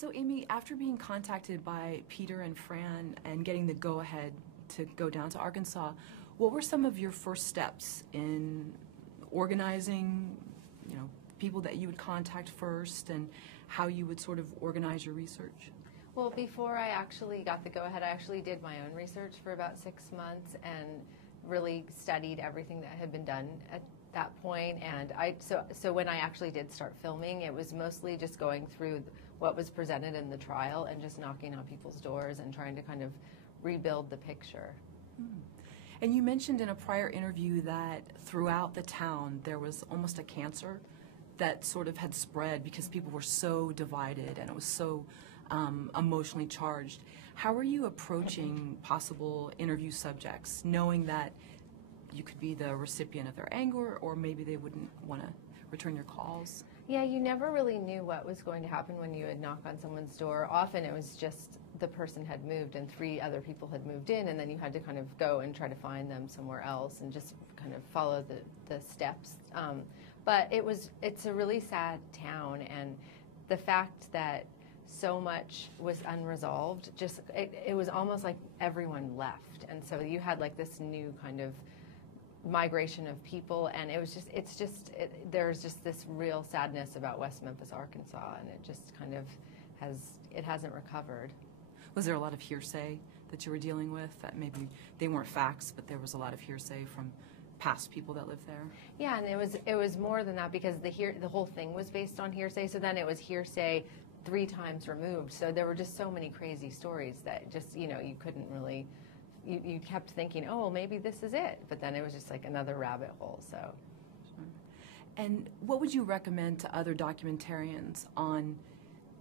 So Amy, after being contacted by Peter and Fran and getting the go-ahead to go down to Arkansas, what were some of your first steps in organizing, people that you would contact first and how you would sort of organize your research? Well, before I actually got the go-ahead, I actually did my own research for about 6 months and really studied everything that had been done at that point. And so when I actually did start filming, it was mostly just going through what was presented in the trial and just knocking on people's doors and trying to kind of rebuild the picture. And you mentioned in a prior interview that throughout the town there was almost a cancer that sort of had spread because people were so divided and it was so emotionally charged. How are you approaching possible interview subjects, knowing that you could be the recipient of their anger or maybe they wouldn't want to return your calls? Yeah, you never really knew what was going to happen when you would knock on someone's door. Often it was just the person had moved and 3 other people had moved in, and then you had to kind of go and try to find them somewhere else and just kind of follow the steps. But it's a really sad town, and the fact that so much was unresolved, it was almost like everyone left, and so you had like this new kind of migration of people, and there's just this real sadness about West Memphis, Arkansas, and it just kind of hasn't recovered. Was there a lot of hearsay that you were dealing with that maybe they weren't facts, but there was a lot of hearsay from past people that lived there? Yeah, and it was more than that because the whole thing was based on hearsay. So then it was hearsay 3 times removed. So there were just so many crazy stories that just you couldn't really. You kept thinking, oh, well, maybe this is it, but then it was just like another rabbit hole. So. Sure. And what would you recommend to other documentarians on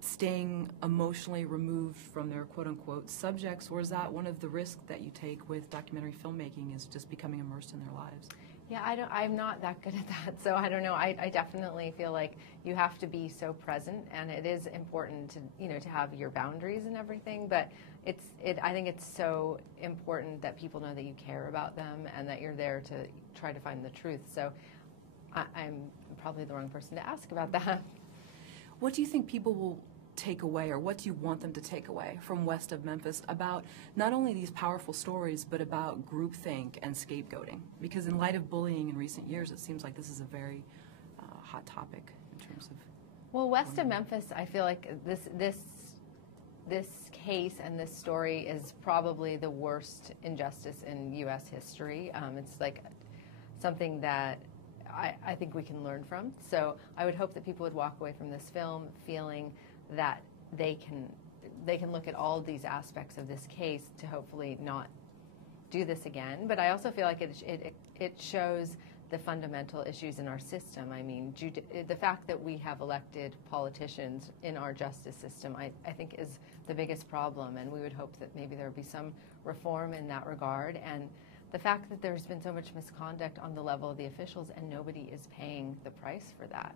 staying emotionally removed from their quote-unquote subjects, or is that one of the risks that you take with documentary filmmaking, is just becoming immersed in their lives? Yeah, I'm not that good at that, so I don't know. I definitely feel like you have to be so present, and it is important to to have your boundaries and everything. But I think it's so important that people know that you care about them and that you're there to try to find the truth. So I'm probably the wrong person to ask about that. What do you think people will take away, or what do you want them to take away from West of Memphis about not only these powerful stories, but about groupthink and scapegoating? Because in light of bullying in recent years, it seems like this is a very hot topic in terms of... Well, West of Memphis, I feel like this case and this story is probably the worst injustice in U.S. history. It's like something that I think we can learn from. So I would hope that people would walk away from this film feeling that they can look at all these aspects of this case to hopefully not do this again. But I also feel like it shows the fundamental issues in our system. I mean, the fact that we have elected politicians in our justice system, I think is the biggest problem, and we would hope that maybe there would be some reform in that regard. And the fact that there's been so much misconduct on the level of the officials and nobody is paying the price for that.